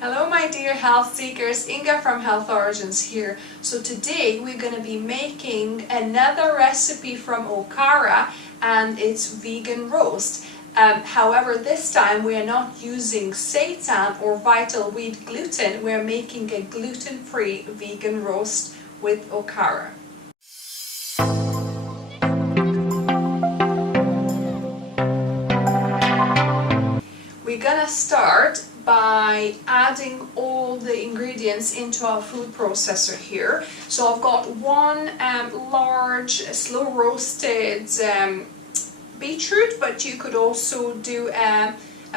Hello my dear health seekers, Inga from Health Origins here. So today we're going to be making another recipe from Okara and it's vegan roast. However, this time we are not using seitan or vital wheat gluten, we are making a gluten-free vegan roast with Okara. We're gonna start by adding all the ingredients into our food processor here. So I've got one large slow roasted beetroot, but you could also do a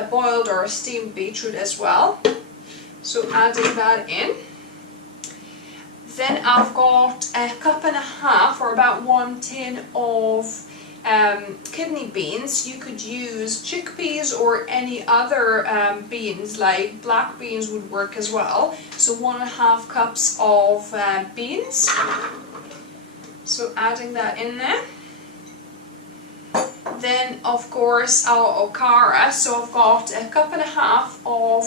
boiled or a steamed beetroot as well. So adding that in. Then I've got a cup and a half or about 1 tin of kidney beans. You could use chickpeas or any other beans, like black beans would work as well. So 1.5 cups of beans. So adding that in there. Then of course our Okara. So I've got a cup and a half of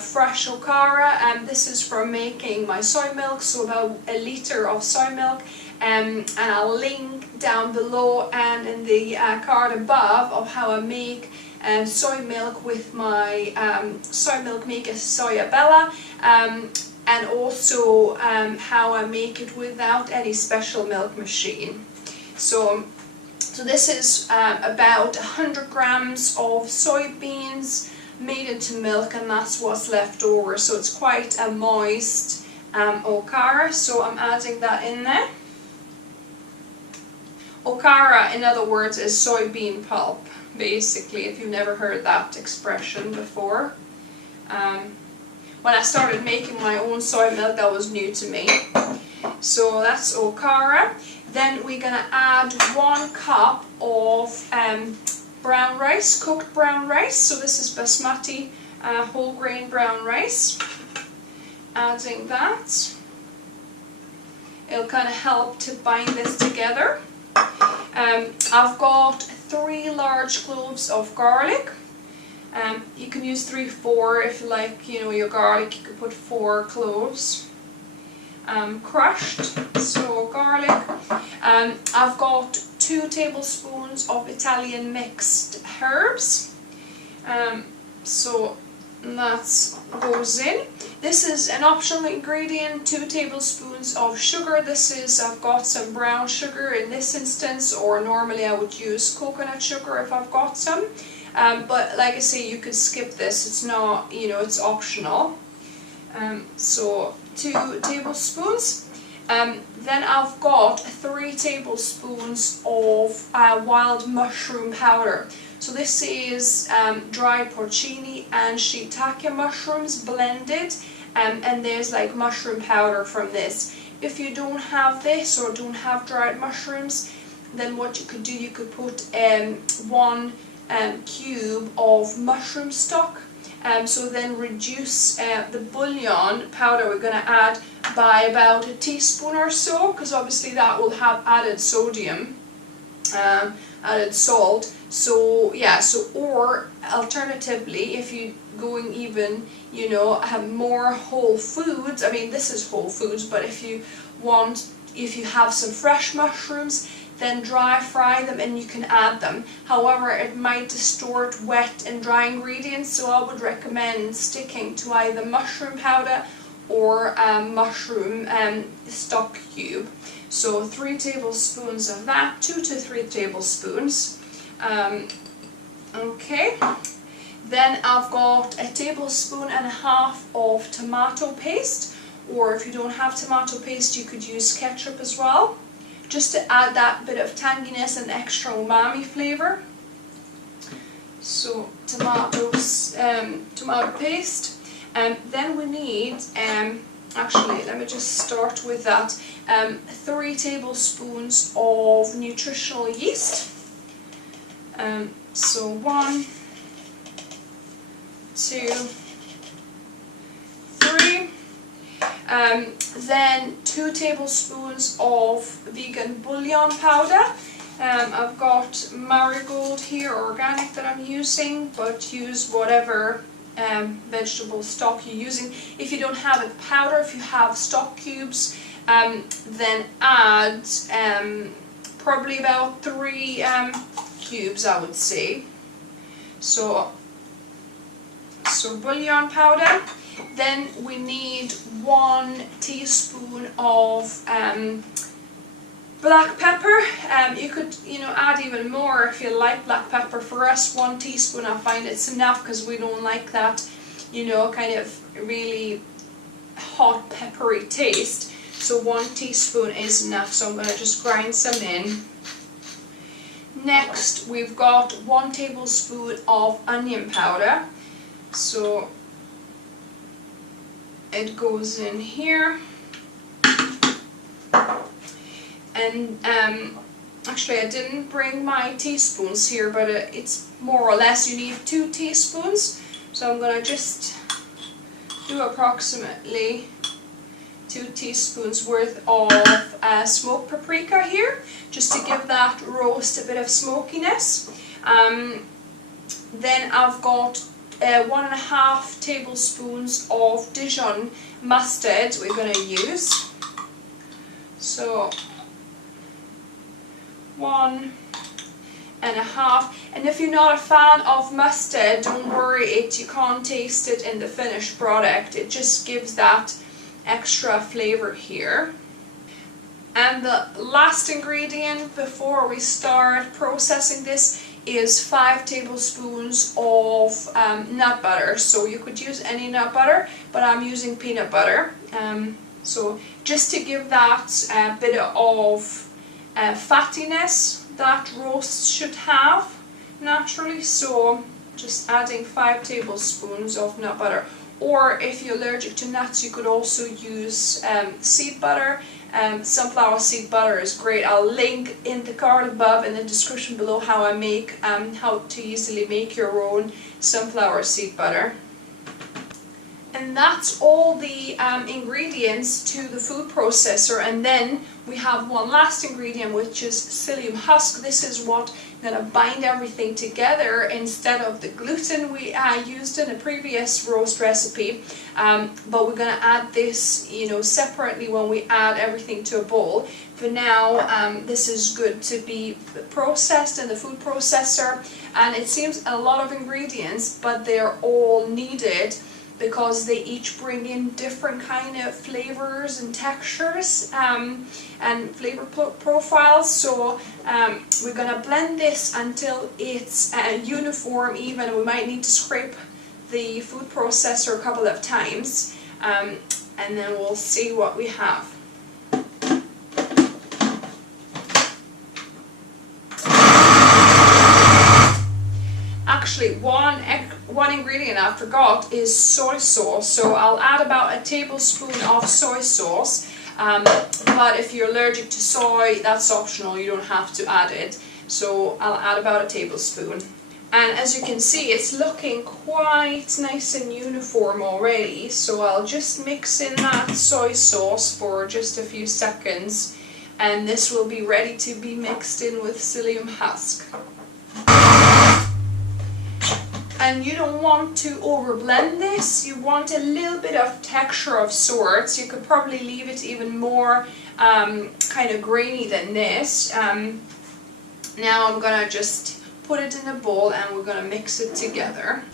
fresh Okara, and this is for making my soy milk, so about 1 liter of soy milk. And I'll link down below and in the card above of how I make soy milk with my soy milk maker Soya Bella, and also how I make it without any special milk machine. So this is about 100 grams of soybeans made into milk, and that's what's left over. So it's quite a moist Okara, so I'm adding that in there. Okara, in other words, is soybean pulp, basically, if you've never heard that expression before. When I started making my own soy milk, that was new to me. So that's Okara. Then we're going to add 1 cup of brown rice, cooked brown rice. So this is basmati whole grain brown rice. Adding that. It'll kind of help to bind this together. I've got 3 large cloves of garlic. You can use 3, 4 if you like, your garlic. You could put 4 cloves crushed. So garlic. I've got 2 tablespoons of Italian mixed herbs. So that goes in. This is an optional ingredient, 2 tablespoons of sugar. I've got some brown sugar in this instance, or normally I would use coconut sugar if I've got some. But like I say, you could skip this, it's not, it's optional. So 2 tablespoons. Then I've got 3 tablespoons of wild mushroom powder. So this is dried porcini and shiitake mushrooms blended, and there's like mushroom powder from this. If you don't have this or don't have dried mushrooms, then what you could do, you could put 1 cube of mushroom stock. So then reduce the bullion powder we're going to add by about 1 teaspoon or so, because obviously that will have added sodium, added salt. So yeah, or alternatively, if you're going even, have more whole foods, I mean this is whole foods, but if you have some fresh mushrooms, then dry fry them and you can add them. However, it might distort wet and dry ingredients, so I would recommend sticking to either mushroom powder or mushroom stock cube. So 3 tablespoons of that, 2 to 3 tablespoons. Okay, then I've got 1.5 tablespoons of tomato paste, or if you don't have tomato paste, you could use ketchup as well, just to add that bit of tanginess and extra umami flavor. So tomato paste, and then we need, actually let me just start with that, 3 tablespoons of nutritional yeast. So 1, 2, 3. Then 2 tablespoons of vegan bullion powder. I've got marigold here, organic, that I'm using, but use whatever vegetable stock you're using. If you don't have it powder, if you have stock cubes, then add probably about 3 cubes, I would say. So bouillon powder. Then we need 1 teaspoon of black pepper. You could, add even more if you like black pepper. For us, 1 teaspoon, I find it's enough because we don't like that, kind of really hot peppery taste. So 1 teaspoon is enough. So I'm going to just grind some in. Next, we've got 1 tablespoon of onion powder. So it goes in here. And actually I didn't bring my teaspoons here, but it's more or less you need 2 teaspoons. So I'm gonna just do approximately 2 teaspoons worth of smoked paprika here, just to give that roast a bit of smokiness. Then I've got 1.5 tablespoons of Dijon mustard we're going to use. So 1.5, and if you're not a fan of mustard, don't worry, you can't taste it in the finished product. It just gives that extra flavor here. And the last ingredient before we start processing this is 5 tablespoons of nut butter. So you could use any nut butter, but I'm using peanut butter. So just to give that bit of fattiness that roast should have naturally. So just adding 5 tablespoons of nut butter. Or if you're allergic to nuts, you could also use seed butter. Sunflower seed butter is great. I'll link in the card above in the description below how I make, how to easily make your own sunflower seed butter. And that's all the ingredients to the food processor. And then we have one last ingredient, which is psyllium husk. This is what going to bind everything together instead of the gluten we used in a previous roast recipe. But we're going to add this, separately when we add everything to a bowl. For now, this is good to be processed in the food processor, and it seems a lot of ingredients, but they're all needed because they each bring in different kind of flavors and textures and flavor profiles. So we're gonna blend this until it's uniform, even. We might need to scrape the food processor a couple of times, and then we'll see what we have. Actually, one ingredient I forgot is soy sauce. So I'll add about a tablespoon of soy sauce. But if you're allergic to soy, that's optional. You don't have to add it. So I'll add about a tablespoon. And as you can see, it's looking quite nice and uniform already. So I'll just mix in that soy sauce for just a few seconds. And this will be ready to be mixed in with psyllium husk. And you don't want to overblend this. You want a little bit of texture of sorts. You could probably leave it even more kind of grainy than this. Now I'm gonna just put it in a bowl and we're gonna mix it together.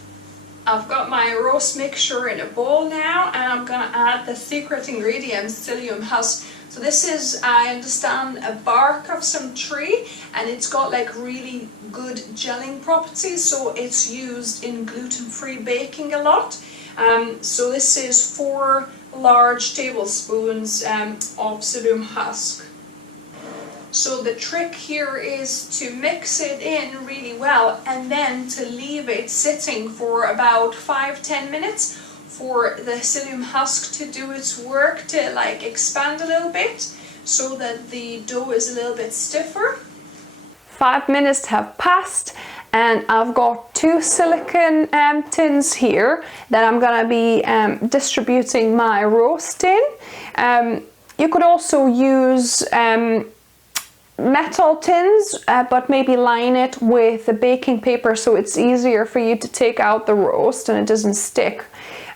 I've got my roast mixture in a bowl now, and I'm gonna add the secret ingredient, psyllium husk. So this is, I understand, a bark of some tree, and it's got like really good gelling properties, so it's used in gluten-free baking a lot. So this is 4 large tablespoons of psyllium husk. So the trick here is to mix it in really well and then to leave it sitting for about 5-10 minutes for the psyllium husk to do its work, to like expand a little bit so that the dough is a little bit stiffer. 5 minutes have passed and I've got 2 silicone tins here that I'm gonna be distributing my roast in. You could also use metal tins, but maybe line it with the baking paper so it's easier for you to take out the roast and it doesn't stick.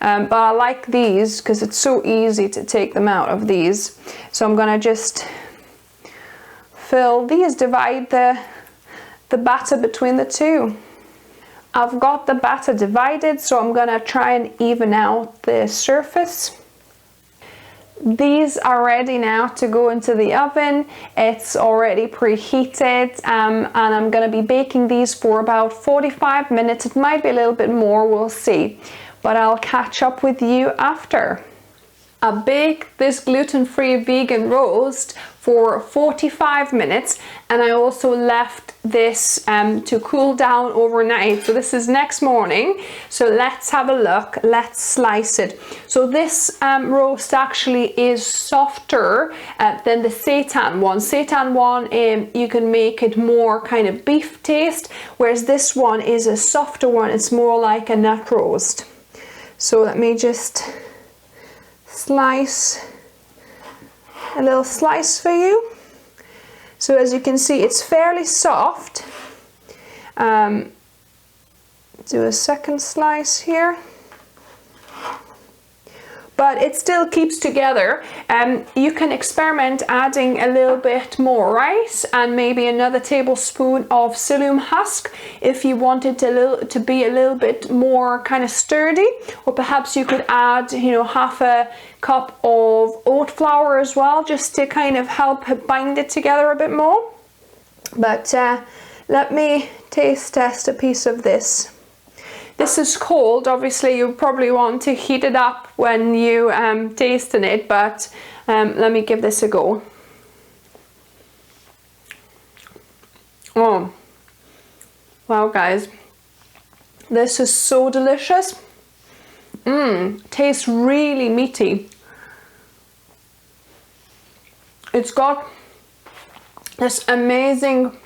But I like these because it's so easy to take them out of these. So I'm gonna just fill these, divide the batter between the two. I've got the batter divided, so I'm gonna try and even out the surface. These are ready now to go into the oven. It's already preheated, and I'm going to be baking these for about 45 minutes. It might be a little bit more, we'll see, but I'll catch up with you after. I baked this gluten-free vegan roast for 45 minutes, and I also left this to cool down overnight. So this is next morning. So let's have a look. Let's slice it. So this roast actually is softer than the seitan one. Seitan one, you can make it more kind of beef taste, whereas this one is a softer one. It's more like a nut roast. So let me just slice a little slice for you. So as you can see, it's fairly soft. Do a second slice here, but it still keeps together. You can experiment adding a little bit more rice and maybe another tablespoon of psyllium husk if you want it to be a little bit more kind of sturdy, or perhaps you could add, you know, half a cup of oat flour as well, just to kind of help bind it together a bit more. But let me taste test a piece of this. This is cold. Obviously you probably want to heat it up when you tasting it, but let me give this a go. Oh wow, guys, this is so delicious. Tastes really meaty. It's got this amazing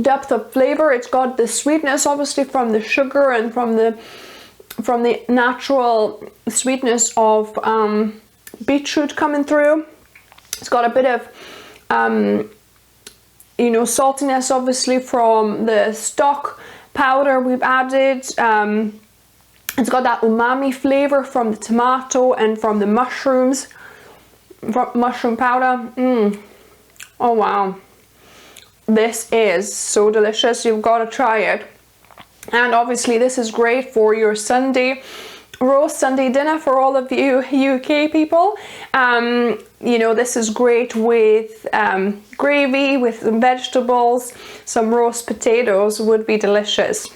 depth of flavor. It's got the sweetness obviously from the sugar and from the natural sweetness of beetroot coming through. It's got a bit of you know, saltiness obviously from the stock powder we've added. It's got that umami flavor from the tomato and from the mushrooms, mushroom powder. Oh wow, this is so delicious. You've got to try it. And obviously this is great for your Sunday roast, Sunday dinner for all of you UK people. You know, this is great with gravy, with some vegetables. Some roast potatoes would be delicious.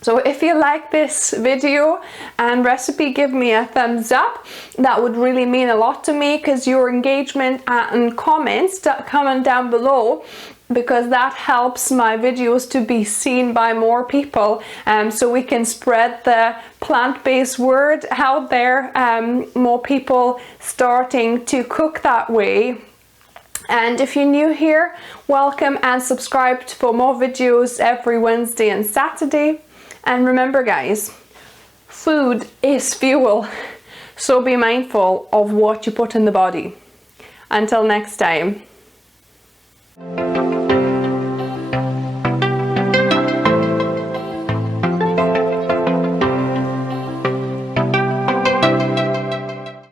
So if you like this video and recipe, give me a thumbs up. That would really mean a lot to me, because your engagement and comments comment down below, because that helps my videos to be seen by more people, so we can spread the plant-based word out there, more people starting to cook that way. And if you're new here, welcome and subscribe for more videos every Wednesday and Saturday. And remember guys, food is fuel, so be mindful of what you put in the body. Until next time.